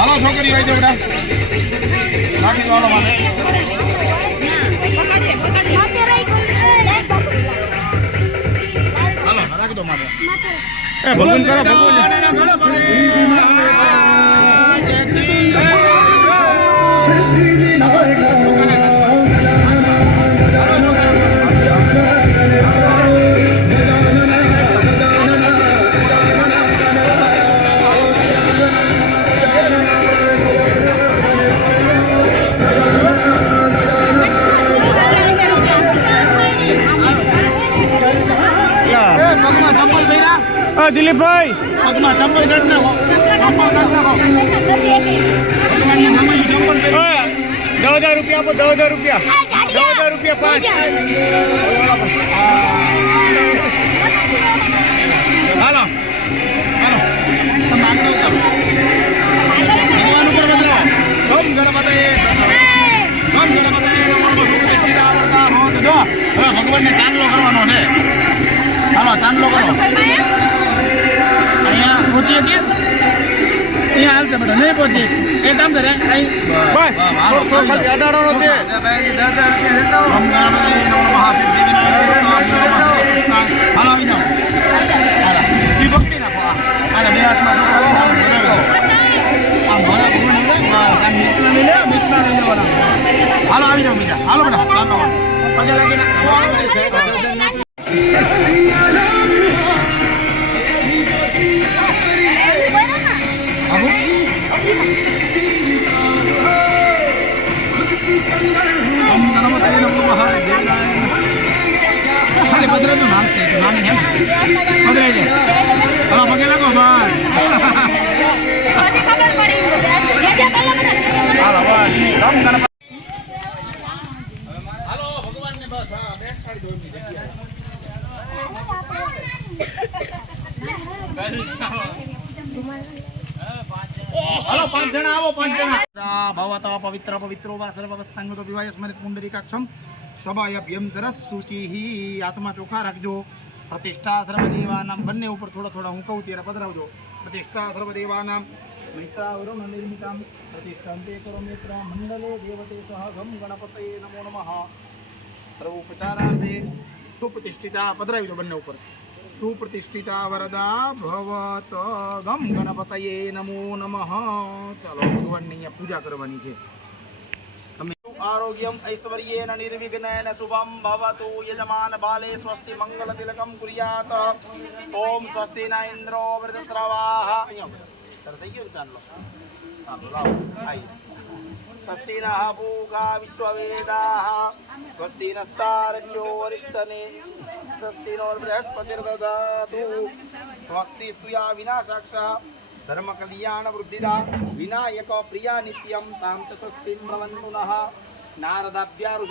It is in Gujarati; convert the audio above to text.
હાલો છોકરીઓ આવી દો બેટા રાખી દો હાલો માને હાલો રાખી દો માને એ ભગવાન કરો દિલીપ ભાઈ પગમાં ચંપલ કાઢ નાખો ચંપલ કાઢ નાખો 10,000 રૂપિયા આપો 10,000 રૂપિયા 10,000 રૂપિયા 5 હાલો હાલો તમે આગળ ઉતારો ભગવાન ઉપર બદલાવો ઓમ ગણપતયે ભગવાનને ચાંદલો કરવાનો છે હાલો ચાંદલો કરો અહીંયા પહોંચી શકીશ અહીંયા હાલશે બેટા નહીં પહોંચી એ કામ કરે અડાડો દે હાલો આવી જાઓ હાલા એ પકડી નાખો હાલા બે હાથમાં મીઠના લઈ લેવાના હાલો આવી જાઓ બીજા હાલો બેટા ચાલો પગે લાગીને નામ છે નામ હે પકડાઈ જાય હાલો પગે લાગો ભાઈ ખબર પડી હાલો બસ રામ ગણપતિ હાલો ભગવાનને બસ હા બેસાડી દો એમની જગ્યાએ હાલો 5 જણા આવો 5 જણા ભવતા પવિત્ર પવિત્રો વા સર્વવસ્થાંગતો વિવાય સ્મરિત પુંડરીકાક્ષમ સભાયભ્યમ તરસ સૂચિ આત્મા ચોખા રાખજો પ્રતિષ્ઠા સર્વદેવાનામ બંને ઉપર થોડા થોડા હું કહું ત્યારે પધરાવજો પ્રતિષ્ઠા સર્વદેવાનામ મૈત્રાવરણ નિર્મિતામ પ્રતિષ્ઠાંતે કરો મિત્ર મંડલે દેવતે સહ ગમ ગણપતયે નમો નમઃ સર્વોપચારાર્થે સુપ્રતિષ્ઠિતા પધરાવી દો બંને ઉપર સુપ્રતિષ્ઠિતા વરદા ભવત ગમ ગણપતયે નમો નમઃ ચાલો ભગવાનની અહીંયા પૂજા કરવાની છે आरोग्यम ऐश्वर्येण निर्विघ्नेन शुभम भवतु यजमान बाले स्वस्ति मंगल तिलकम कुर्यात ओम स्वस्ति न इंद्रो वृद्धश्रवाः થઈ ગયો ચાલો હાલો લાવો આઈ स्वस्ति नः पूगा विश्ववेदाः स्वस्ति नस्तारचो वरिष्ठने स्वस्ति नो बृहस्पतिर्दधातु स्वस्ति स्तुया विनाशाक्षः धर्म कल्याण वृद्धिदा विनायक प्रिया नित्यं तां च स्वस्तिं ब्रवन्तु नः नारदाभ्यारु